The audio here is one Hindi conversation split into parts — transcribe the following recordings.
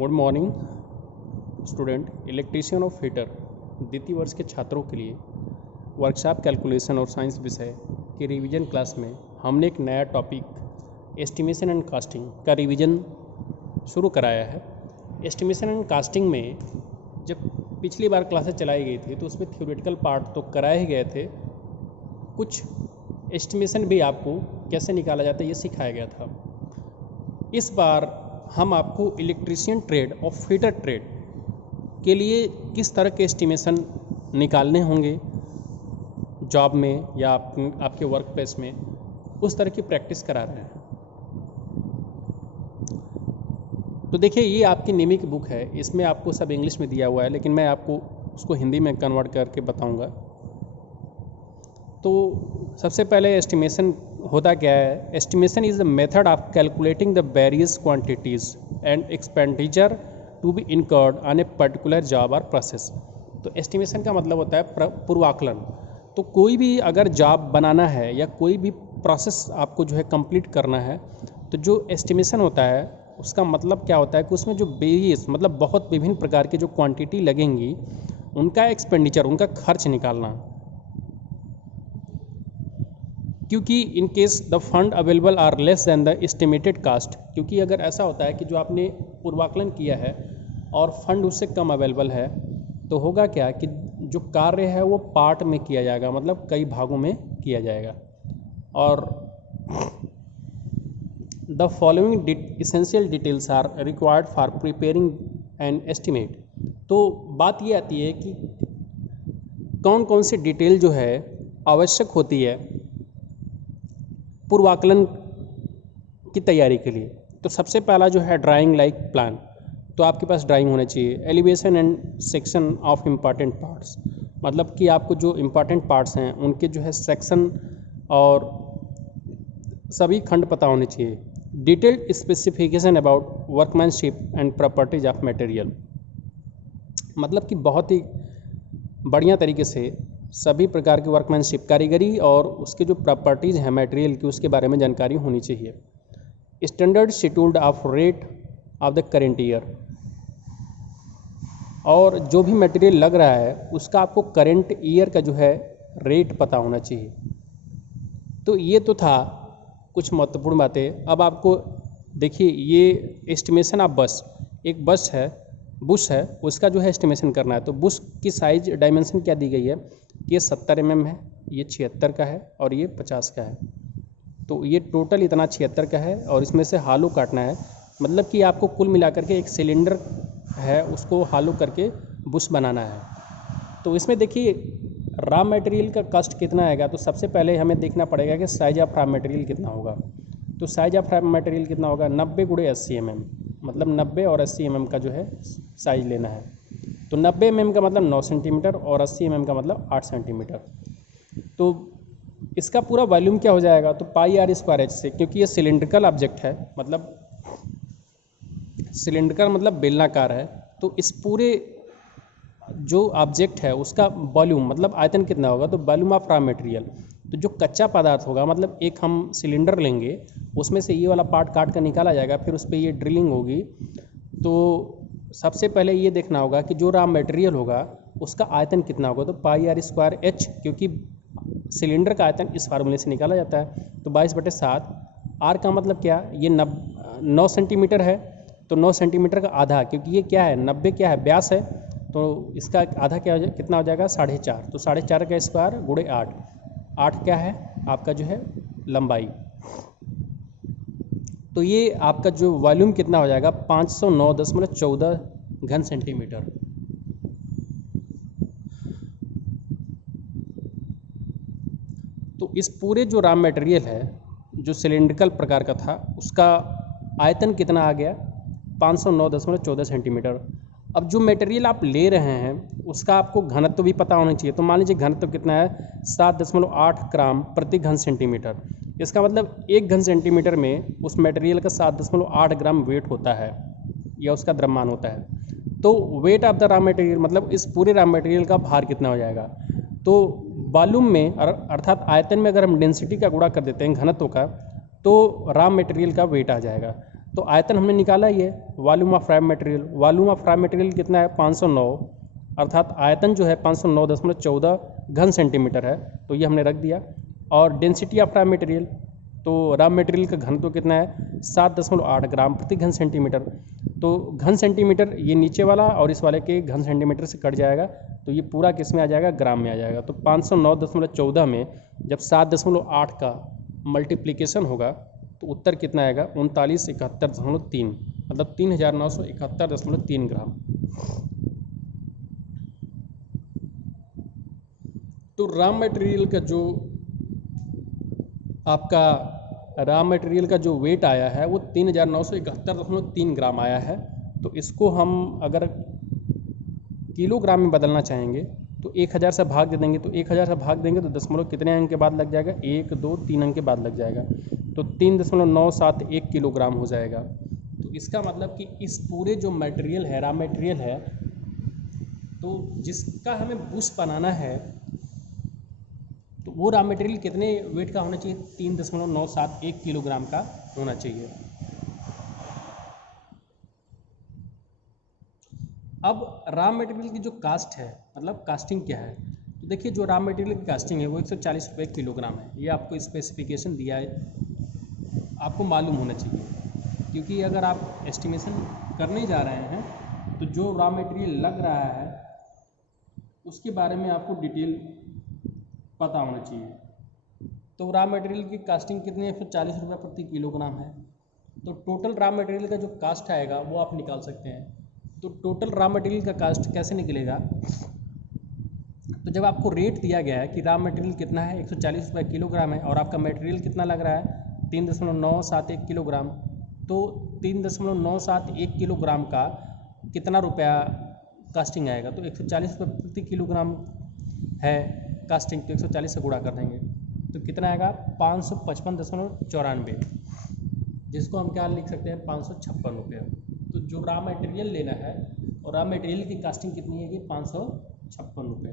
Good morning student. Electrician of heater द्वितीय वर्ष के छात्रों के लिए वर्कशॉप कैलकुलेशन और साइंस विषय के रिवीजन क्लास में हमने एक नया टॉपिक एस्टिमेशन एंड कास्टिंग का रिवीजन शुरू कराया है। एस्टिमेशन एंड कास्टिंग में जब पिछली बार क्लासेस चलाई गई थी तो उसमें थ्योरेटिकल पार्ट तो कराए ही गए थे, कुछ एस्टिमेशन भी आपको कैसे निकाला जाता है ये सिखाया गया था। इस बार हम आपको इलेक्ट्रीशियन ट्रेड और फिटर ट्रेड के लिए किस तरह के एस्टिमेशन निकालने होंगे जॉब में या आपके वर्क प्लेस में, उस तरह की प्रैक्टिस करा रहे हैं। तो देखिए, ये आपकी निमी की बुक है, इसमें आपको सब इंग्लिश में दिया हुआ है, लेकिन मैं आपको उसको हिंदी में कन्वर्ट करके बताऊंगा। तो सबसे पहले एस्टिमेशन होता क्या है? Estimation is the method of calculating the various quantities and expenditure to be incurred on a particular job और प्रोसेस। तो एस्टिमेशन का मतलब होता है पूर्वाकलन। तो कोई भी अगर जॉब बनाना है या कोई भी प्रोसेस आपको जो है कंप्लीट करना है, तो जो एस्टिमेशन होता है उसका मतलब क्या होता है कि उसमें जो वेरियस मतलब बहुत विभिन्न प्रकार की जो क्वांटिटी लगेंगी उनका एक्सपेंडिचर, उनका खर्च निकालना। क्योंकि in case the fund available are less than the estimated cost, क्योंकि अगर ऐसा होता है कि जो आपने पूर्वाकलन किया है और फंड उससे कम अवेलेबल है, तो होगा क्या कि जो कार्य है वो पार्ट में किया जाएगा, मतलब कई भागों में किया जाएगा। और the following essential details are required for preparing an estimate. तो बात ये आती है कि कौन कौन सी डिटेल जो है आवश्यक होती है पूर्वाकलन की तैयारी के लिए। तो सबसे पहला जो है ड्राइंग लाइक प्लान। तो आपके पास ड्राइंग होना चाहिए। Elevation and section of important parts, मतलब कि आपको जो इम्पॉर्टेंट पार्ट्स हैं उनके जो है सेक्शन और सभी खंड पता होने चाहिए। Detailed specification about workmanship and properties of material, मतलब कि बहुत ही बढ़िया तरीके से सभी प्रकार की वर्कमैनशिप, कारीगरी और उसके जो प्रॉपर्टीज़ हैं मटेरियल की, उसके बारे में जानकारी होनी चाहिए। Standard scheduled of rate of the current year, और जो भी मटेरियल लग रहा है उसका आपको करेंट ईयर का जो है रेट पता होना चाहिए। तो ये तो था कुछ महत्वपूर्ण बातें। अब आपको देखिए, ये एस्टिमेशन ऑफ बस, एक बस है, बुश है, उसका जो है एस्टिमेशन करना है। तो बुश की साइज डायमेंशन क्या दी गई है? ये 70 mm है, ये 76 का है और ये 50 का है। तो ये टोटल इतना 76 का है और इसमें से हालो काटना है, मतलब कि आपको कुल मिलाकर के एक सिलेंडर है उसको हालो करके बुश बनाना है। तो इसमें देखिए रॉ मटेरियल का कॉस्ट कितना आएगा। तो सबसे पहले हमें देखना पड़ेगा कि साइज ऑफ रॉ मटेरियल कितना होगा। तो साइज ऑफ रॉ मटेरियल कितना होगा? 90 × 80 mm, मतलब 90 और 80 mm का जो है साइज लेना है। तो 90 mm का मतलब 9 सेंटीमीटर और 80 mm का मतलब 8 सेंटीमीटर। तो इसका पूरा वॉल्यूम क्या हो जाएगा? तो πr² h से, क्योंकि ये सिलेंड्रिकल ऑब्जेक्ट है, मतलब सिलेंड्रिकल मतलब बेलनाकार है। तो इस पूरे जो ऑब्जेक्ट है उसका वॉल्यूम मतलब आयतन कितना होगा? तो वॉल्यूम ऑफ रॉ मटेरियल। तो जो कच्चा पदार्थ होगा, मतलब एक हम सिलेंडर लेंगे, उसमें से ये वाला पार्ट काट कर निकाला जाएगा, फिर उस पर ये ड्रिलिंग होगी। तो सबसे पहले ये देखना होगा कि जो रॉ मटेरियल होगा उसका आयतन कितना होगा। तो πr² h, क्योंकि सिलेंडर का आयतन इस फार्मूले से निकाला जाता है। तो 22/7। आर का मतलब क्या? ये 9 सेंटीमीटर है, तो 9 सेंटीमीटर का आधा, क्योंकि ये क्या है 90 क्या है व्यास है, तो इसका आधा क्या हो कितना हो जाएगा? 4.5। तो 4.5 का स्क्वायर × 8। 8 क्या है आपका जो है लंबाई। तो ये आपका जो वॉल्यूम कितना हो जाएगा? 509.14 घन सेंटीमीटर। तो इस पूरे जो रॉ मटेरियल है जो सिलेंड्रिकल प्रकार का था उसका आयतन कितना आ गया? 509.14 सेंटीमीटर। अब जो मटेरियल आप ले रहे हैं उसका आपको घनत्व भी पता होना चाहिए। तो मान लीजिए घनत्व कितना है? 7.8 ग्राम प्रति घन सेंटीमीटर। इसका मतलब 1 घन सेंटीमीटर में उस मटेरियल का 7.8 ग्राम वेट होता है या उसका द्रव्यमान होता है। तो weight of the raw material मतलब इस पूरे रॉ मटेरियल का भार कितना हो जाएगा? तो वॉल्यूम में अर्थात आयतन में अगर हम डेंसिटी का गुणा कर देते हैं घनत्व का, तो रॉ मटेरियल का वेट आ जाएगा। तो आयतन हमने निकाला ही है, volume of raw material. Volume of raw material कितना है 509, अर्थात आयतन जो है 509.14 घन सेंटीमीटर है, तो ये हमने रख दिया। और डेंसिटी ऑफ रॉ मटेरियल, तो रॉ मटेरियल का घन तो कितना है 7.8 ग्राम प्रति घन सेंटीमीटर। तो घन सेंटीमीटर ये नीचे वाला और इस वाले के घन सेंटीमीटर से कट जाएगा, तो ये पूरा किस में आ जाएगा, ग्राम में आ जाएगा। तो 509.14 में जब 7.8 का मल्टीप्लिकेशन होगा तो उत्तर कितना आएगा 3971.3, मतलब 3971.3 ग्राम। तो रॉ मटेरियल का जो आपका रॉ मटेरियल का जो वेट आया है वो 3971.3 ग्राम आया है। तो इसको हम अगर किलोग्राम में बदलना चाहेंगे तो 1000 से भाग दे देंगे, तो 1000 से भाग देंगे तो दशमलव कितने अंक के बाद लग जाएगा, 1 2 3 अंक के बाद लग जाएगा, तो 3.971 किलोग्राम हो जाएगा। तो इसका मतलब कि इस पूरे जो मटेरियल है, रॉ मटेरियल है, तो जिसका हमें बुश बनाना है तो वो रॉ मटेरियल कितने वेट का होना चाहिए, 3.971 किलोग्राम का होना चाहिए। अब रॉ मटेरियल की जो कास्ट है, मतलब कास्टिंग क्या है, तो देखिए जो रॉ मटेरियल की कास्टिंग है वो 140 रुपये किलोग्राम है। ये आपको स्पेसिफिकेशन दिया है, आपको मालूम होना चाहिए, क्योंकि अगर आप एस्टिमेशन करने जा रहे हैं तो जो रॉ मटेरियल लग रहा है उसके बारे में आपको डिटेल पता होना चाहिए। तो रॉ मटेरियल की कास्टिंग कितनी है, 140 रुपये प्रति किलोग्राम है। तो टोटल रॉ मटेरियल का जो कास्ट आएगा वो आप निकाल सकते हैं। तो टोटल रॉ मटेरियल का कास्ट कैसे निकलेगा, तो जब आपको रेट दिया गया है कि रॉ मटेरियल कितना है 140 रुपये किलोग्राम है और आपका मटेरियल कितना लग रहा है 3.971 किलोग्राम, तो 3.971 किलोग्राम का कितना रुपया कास्टिंग आएगा, तो 140 रुपये प्रति किलोग्राम है कास्टिंग, तो 140 से गुणा कर देंगे तो कितना आएगा 555.94, जिसको हम क्या लिख सकते हैं 556 रुपये। तो जो रॉ मटेरियल लेना है और रॉ मटेरियल की कास्टिंग कितनी है कि 556 रुपये।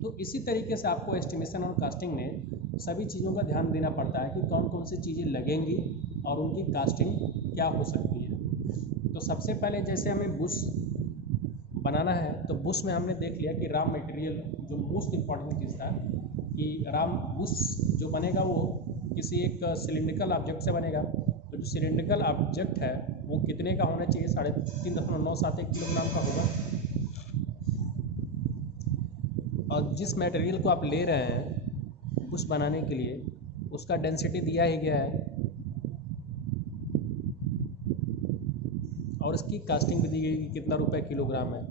तो इसी तरीके से आपको एस्टिमेशन और कास्टिंग में सभी चीज़ों का ध्यान देना पड़ता है कि कौन कौन सी चीज़ें लगेंगी और उनकी कास्टिंग क्या हो सकती है। तो सबसे पहले जैसे हमें बुश बनाना है, तो बुश में हमने देख लिया कि रॉ मटेरियल जो मोस्ट इम्पॉर्टेंट चीज़ था कि बुश जो बनेगा वो किसी एक सिलिंड्रिकल ऑब्जेक्ट से बनेगा। तो जो सिलिंड्रिकल ऑब्जेक्ट है वो कितने का होना चाहिए, 3.971 किलोग्राम का होगा। और जिस मटेरियल को आप ले रहे हैं बुश बनाने के लिए उसका डेंसिटी दिया ही गया है और इसकी कास्टिंग भी दी गई कि कितना रुपए किलोग्राम है।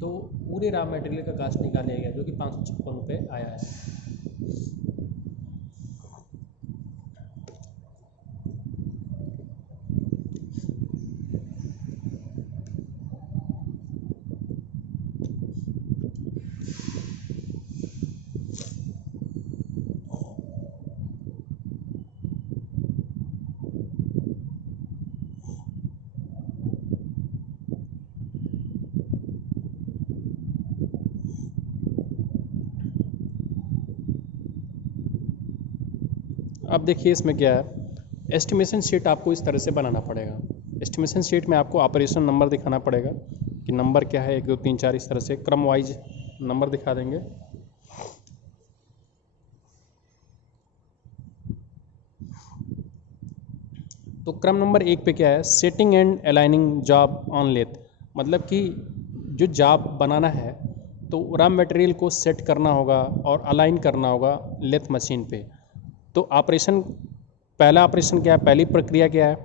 तो पूरे रॉ मटेरियल का कास्ट निकाला गया जो कि 556 रुपये आया है। अब देखिए इसमें क्या है, एस्टिमेशन शीट आपको इस तरह से बनाना पड़ेगा। एस्टिमेशन शीट में आपको ऑपरेशन नंबर दिखाना पड़ेगा कि नंबर क्या है, 1 2 3 4 इस तरह से क्रम वाइज नंबर दिखा देंगे। तो क्रम नंबर 1 पे क्या है, setting and aligning job on lathe, मतलब कि जो जॉब बनाना है तो रॉ मटेरियल को सेट करना होगा और अलाइन करना होगा लेथ मशीन पे। तो ऑपरेशन, पहला ऑपरेशन क्या है, पहली प्रक्रिया क्या है,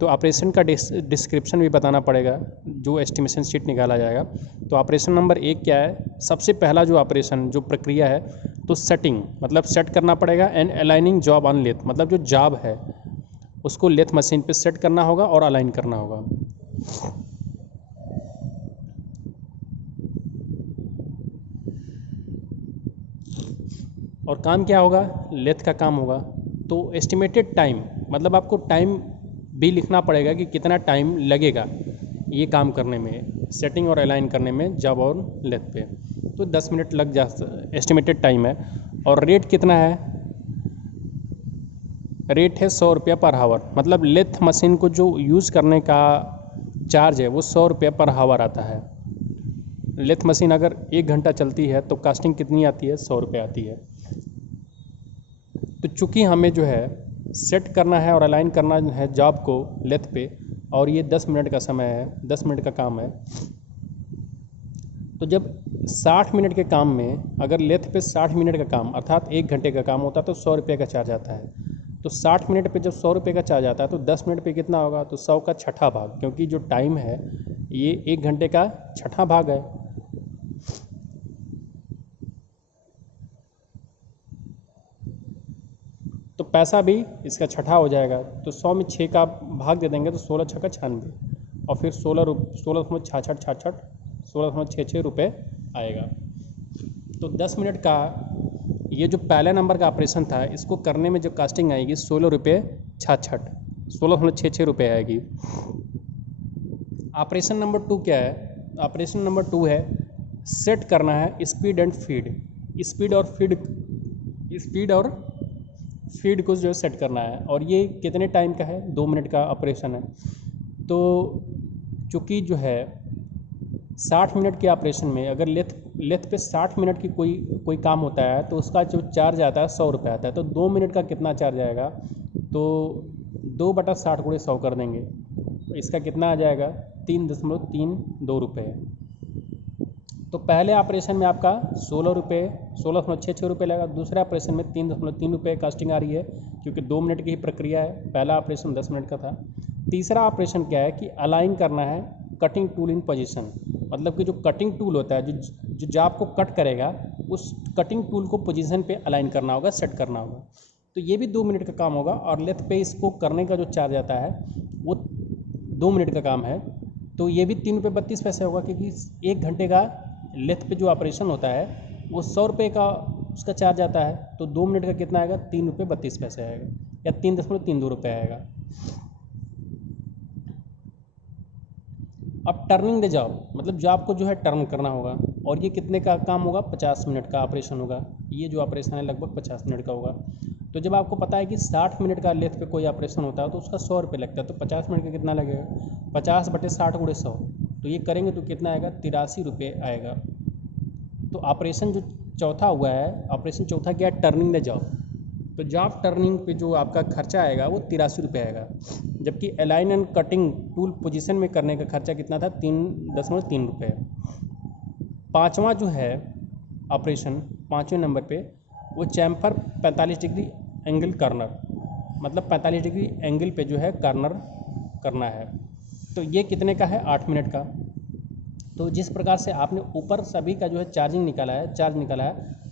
तो ऑपरेशन का डिस्क्रिप्शन भी बताना पड़ेगा जो एस्टिमेशन शीट निकाला जाएगा। तो ऑपरेशन नंबर 1 क्या है, सबसे पहला जो ऑपरेशन जो प्रक्रिया है तो सेटिंग, मतलब सेट करना पड़ेगा, and aligning job on lathe, मतलब जो जॉब है उसको लेथ मशीन पे सेट करना होगा और अलाइन करना होगा। और काम क्या होगा, लेथ का काम होगा। तो एस्टिमेटेड टाइम, मतलब आपको टाइम भी लिखना पड़ेगा कि कितना टाइम लगेगा ये काम करने में, सेटिंग और अलाइन करने में जॉब और लेथ पे। तो 10 मिनट लग जा एस्टिमेटेड टाइम है। और रेट कितना है, रेट है 100 रुपया पर हावर, मतलब लेथ मशीन को जो यूज़ करने का चार्ज है वो 100 रुपया पर हावर आता है। लेथ मशीन अगर 1 घंटा चलती है तो कास्टिंग कितनी आती है, 100 रुपये आती है। तो चूँकि हमें जो है सेट करना है और अलाइन करना है जॉब को लेथ पे, और ये 10 मिनट का समय है, 10 मिनट का काम है। तो जब 60 मिनट के काम में अगर लेथ पे 60 मिनट का काम अर्थात 1 घंटे का काम होता है तो 100 रुपये का चार्ज आता है। तो 60 मिनट पे जब 100 रुपये का चार्ज आता है तो 10 मिनट पे कितना होगा, तो 100 का छठा भाग, क्योंकि जो टाइम है ये 1 घंटे का छठा भाग है। तो पैसा भी इसका छठा हो जाएगा। तो 100 में 6 का भाग दे देंगे तो 16 छक्का 96, और फिर 16 16 रुपये आएगा। तो 10 मिनट का ये जो पहले नंबर का ऑपरेशन था, इसको करने में जो कास्टिंग आएगी 16 रुपये 66, 16.66 रुपये आएगी। ऑपरेशन नंबर 2 क्या है? ऑपरेशन नंबर 2 है सेट करना है स्पीड एंड फीड। स्पीड और फीड को जो है सेट करना है, और ये कितने टाइम का है, 2 मिनट का ऑपरेशन है। तो चूँकि जो है 60 मिनट के ऑपरेशन में अगर लेथ पे 60 मिनट की कोई काम होता है तो उसका जो चार्ज आता है 100 रुपये आता है। तो 2 मिनट का कितना चार्ज आएगा, तो 2/60 गुणे 100 कर देंगे तो इसका कितना आ जाएगा, 3.32 रुपये। तो पहले ऑपरेशन में आपका 16.66 रुपये लगेगा, दूसरे ऑपरेशन में 3.3 रुपये कास्टिंग आ रही है, क्योंकि 2 मिनट की ही प्रक्रिया है। पहला ऑपरेशन 10 मिनट का था। तीसरा ऑपरेशन क्या है कि अलाइन करना है कटिंग टूल इन पोजीशन, मतलब कि जो कटिंग टूल होता है जो जॉब को कट करेगा उस कटिंग टूल को पोजीशन पे अलाइन करना होगा, सेट करना होगा। तो ये भी 2 मिनट का काम होगा, और लेथ पे इसको करने का जो चार्ज आता है वो 2 मिनट का काम है। तो ये भी 3.32 रुपये होगा, क्योंकि 1 घंटे का लेथ पे जो ऑपरेशन होता है वो 100 रुपये का उसका चार्ज आता है। तो 2 मिनट का कितना आएगा, 3.32 रुपये आएगा, या 3.32 रुपये आएगा। अब टर्निंग द जॉब, मतलब जॉब को जो है टर्न करना होगा, और ये कितने का काम होगा, 50 मिनट का ऑपरेशन होगा। ये जो ऑपरेशन है लगभग 50 मिनट का होगा। तो जब आपको पता है कि 60 मिनट का लेथ पे कोई ऑपरेशन होता है तो उसका 100 रुपये लगता है, तो 50 मिनट का कितना लगेगा, 50/60 गुणे 100, तो ये करेंगे तो कितना आएगा, 83 रुपये आएगा। तो ऑपरेशन जो चौथा हुआ है, ऑपरेशन चौथा क्या है, टर्निंग द जॉब। तो जॉब टर्निंग पे जो आपका खर्चा आएगा वो 83 रुपये आएगा, जबकि align and cutting tool position में करने का खर्चा कितना था, 3.3 रुपये। पाँचवा जो है ऑपरेशन, 5वें नंबर पे वो चैम्फर 45 डिग्री एंगल कार्नर, मतलब 45 डिग्री एंगल पे जो है कार्नर करना है। तो ये कितने का है, 8 मिनट का। तो जिस प्रकार से आपने ऊपर सभी का जो है चार्ज निकाला है,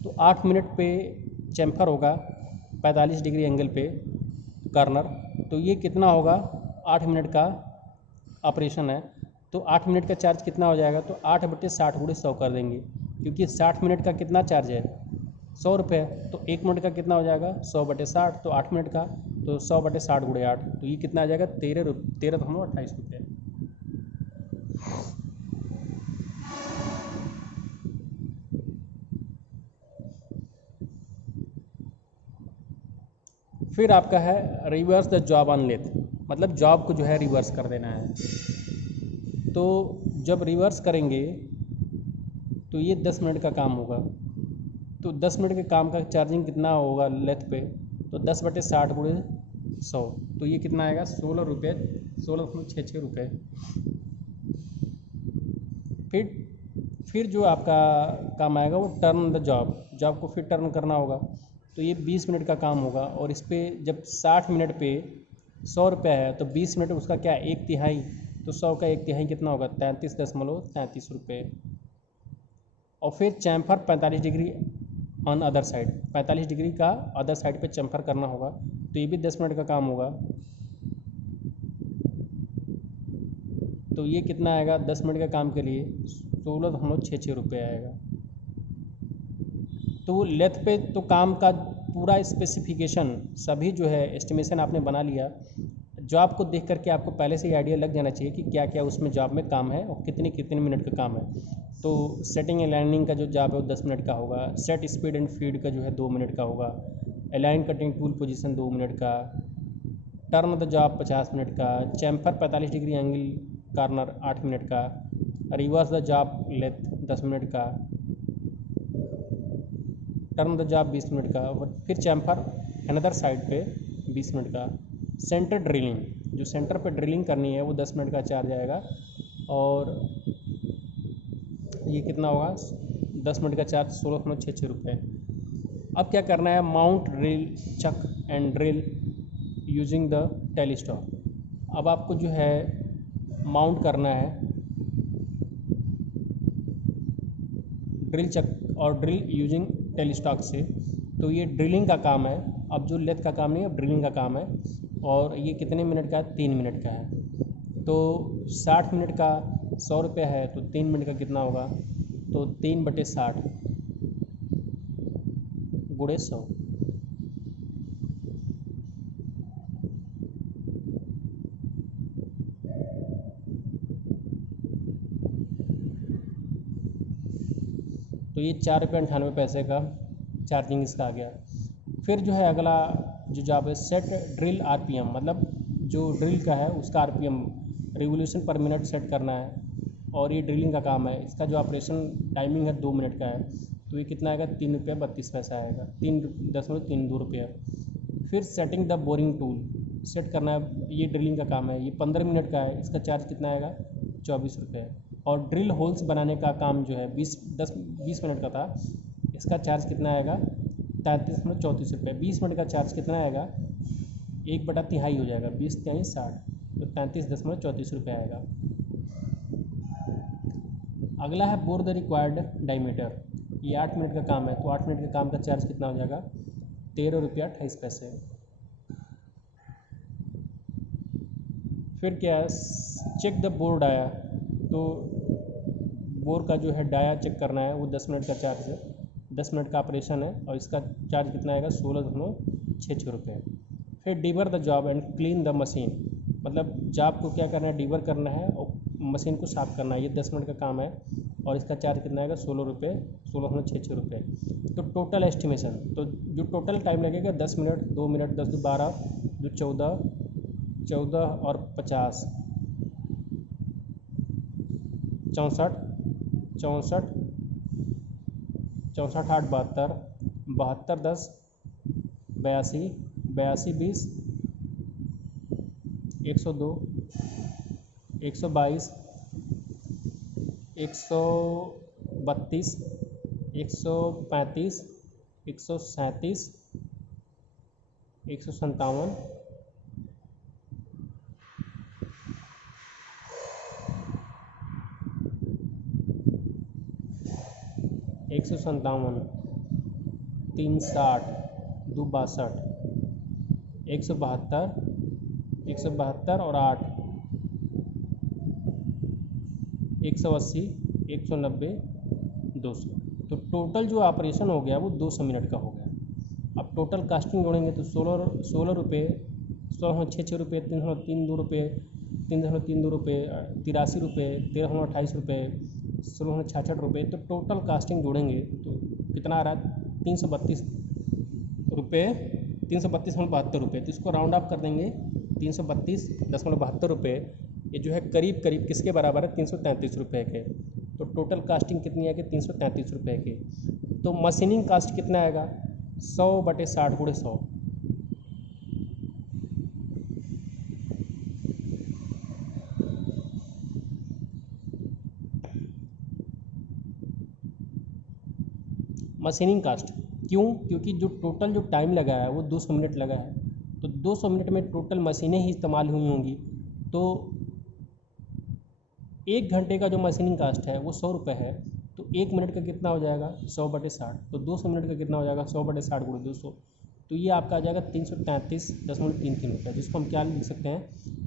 तो 8 मिनट पे चैम्फर होगा 45 डिग्री एंगल पे कार्नर, तो ये कितना होगा, 8 मिनट का ऑपरेशन है। तो 8 मिनट का चार्ज कितना हो जाएगा, तो 8/60 गुणे 100 कर देंगे, क्योंकि 60 मिनट का कितना चार्ज है, 100 रुपये। तो 1 मिनट का कितना हो जाएगा, 100/60, तो 8 मिनट का, तो 100/60 गुणे 8, तो ये कितना आ जाएगा, 13.28 रुपये। फिर आपका है reverse the job on lathe, मतलब जॉब को जो है रिवर्स कर देना है। तो जब रिवर्स करेंगे तो ये 10 मिनट का काम होगा। तो 10 मिनट के काम का चार्जिंग कितना होगा लेथ पे, तो 10/60 गुणे 100, तो ये कितना आएगा, 16.66 रुपये। फिर जो आपका काम आएगा वो टर्न द जॉब को फिर टर्न करना होगा। तो ये 20 मिनट का काम होगा, और इस पर जब 60 मिनट पे 100 रुपये है तो 20 मिनट उसका क्या, 1/3, तो 100 का 1/3 कितना होगा, 33.33 रुपये। और फिर chamfer 45 degree on other side, 45 degree का अदर साइड पे चैम्फर करना होगा, तो ये भी 10 मिनट का काम होगा। तो ये कितना आएगा, 10 मिनट के काम के लिए 16.66 रुपये आएगा। तो लेथ पे तो काम का पूरा स्पेसिफिकेशन सभी जो है एस्टिमेशन आपने बना लिया। जॉब को देख करके आपको पहले से ही आइडिया लग जाना चाहिए कि क्या क्या उसमें जॉब में काम है और कितने कितने मिनट का काम है। तो सेटिंग एंड लैंडिंग का जो जॉब है वो 10 मिनट का होगा, सेट स्पीड एंड फीड का जो है 2 मिनट का होगा, align cutting tool position 2 minute का, टर्न द जॉब 50 मिनट का, chamfer 45 degree angle corner 8 minute का, reverse the job length 10 minute का, टर्न द जॉब 20 मिनट का, और फिर चैम्फर अनदर साइड पे 20 मिनट का। सेंटर ड्रिलिंग, जो सेंटर पे ड्रिलिंग करनी है वो 10 मिनट का चार्ज आएगा, और ये कितना होगा 10 मिनट का चार्ज 16.66 रुपये। अब क्या करना है, mount drill chuck and drill using the tailstock. अब आपको जो है माउंट करना है ड्रिल चक और ड्रिल यूजिंग टेलीस्टॉक से। तो ये ड्रिलिंग का काम है, अब जो लेथ का काम नहीं है, अब ड्रिलिंग का काम है। और ये कितने मिनट का है, 3 मिनट का है। तो 60 मिनट का 100 रुपये है, तो 3 मिनट का कितना होगा, तो 3/60 गुणे 100। तो ये 4.98 का चार्जिंग इसका आ गया। फिर जो है अगला जो जॉब है, सेट ड्रिल आरपीएम, मतलब जो ड्रिल का है उसका RPM revolution per minute set करना है, और ये ड्रिलिंग का काम है। इसका जो ऑपरेशन टाइमिंग है 2 मिनट का है, तो ये कितना आएगा, 3.32 आएगा, 3.32 रुपये। फिर setting the boring tool set करना है, ये ड्रिलिंग का काम है, ये 15 मिनट का है, इसका चार्ज कितना आएगा, 24 रुपये। और ड्रिल होल्स बनाने का काम जो है 20 मिनट का था, इसका चार्ज कितना आएगा, 33.34 रुपये। 20 मिनट का चार्ज कितना आएगा, 1/3 हो जाएगा, 20×3 = 60, तो 33.34 रुपये आएगा। अगला है बोर द रिक्वायर्ड डायमीटर, ये 8 मिनट का काम है, तो 8 मिनट के काम का चार्ज कितना हो जाएगा, 13.28 रुपये। फिर क्या है, चेक द बोर डाया, तो बोर का जो है डाया चेक करना है, वो 10 मिनट का चार्ज है, 10 मिनट का ऑपरेशन है, और इसका चार्ज कितना आएगा, 16.66 रुपये। फिर deburr the job and clean the machine, मतलब जॉब को क्या करना है, डीबर करना है और मशीन को साफ़ करना है, ये 10 मिनट का काम है, और इसका चार्ज कितना आएगा, 16.66 रुपये। तो टोटल एस्टिमेशन, तो जो टोटल टाइम लगेगा 10 मिनट, 2 मिनट, 10 2 12, 2 14, 14 और 50, 64, 64, 64 8 72, 72 10 82, 82 20, 102, 122, 132, 135, 137, 157, 157, 360, 262, 172, 172 और 8, 180, 190, 200। तो टोटल जो ऑपरेशन हो गया वो 200 मिनट का हो गया। अब टोटल कास्टिंग जोड़ेंगे तो 16 रुपये, 16.66 रुपये, 3.32 रुपये, 3.32 रुपये, 83 रुपये, 13.28 रुपये, 16.66 रुपये। तो टोटल कास्टिंग जोड़ेंगे तो कितना आ रहा है, 332 रुपये, 332.72 रुपये। तो इसको राउंड अप कर देंगे, 332.72 रुपये, ये जो है करीब करीब किसके बराबर है, 333 रुपये के। तो टोटल कास्टिंग कितनी है कि 333 रुपये की। तो मशीनिंग कास्ट कितना आएगा, 100/60 गुणे 100। मशीनिंग कास्ट क्यों, क्योंकि जो टोटल जो टाइम लगा है वो 200 मिनट लगा है, तो 200 मिनट में टोटल मशीनें ही इस्तेमाल हुई होंगी। तो 1 घंटे का जो मशीनिंग कास्ट है वो 100 रुपये है, तो 1 मिनट का कितना हो जाएगा, 100/60। तो 200 मिनट का कितना हो जाएगा, 100/60 गुणे 200। तो ये आपका आ जाएगा 333.33 रुपये, जिसको हम क्या लिख सकते हैं,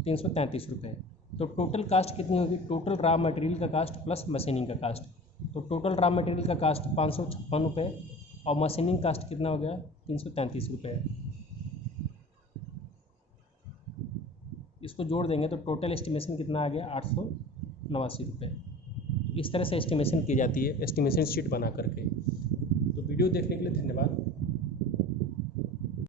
333 रुपये। तो टोटल कास्ट कितनी होगी, टोटल रॉ मटेरियल का कास्ट प्लस मशीनिंग का कास्ट। तो टोटल रॉ मटेरियल का कास्ट 556 रुपये, और मशीनिंग कास्ट कितना हो गया, 333 रुपये। इसको जोड़ देंगे तो टोटल एस्टिमेशन कितना आ गया, 889 रुपये। इस तरह से एस्टिमेशन की जाती है, एस्टिमेशन शीट बना करके। तो वीडियो देखने के लिए धन्यवाद।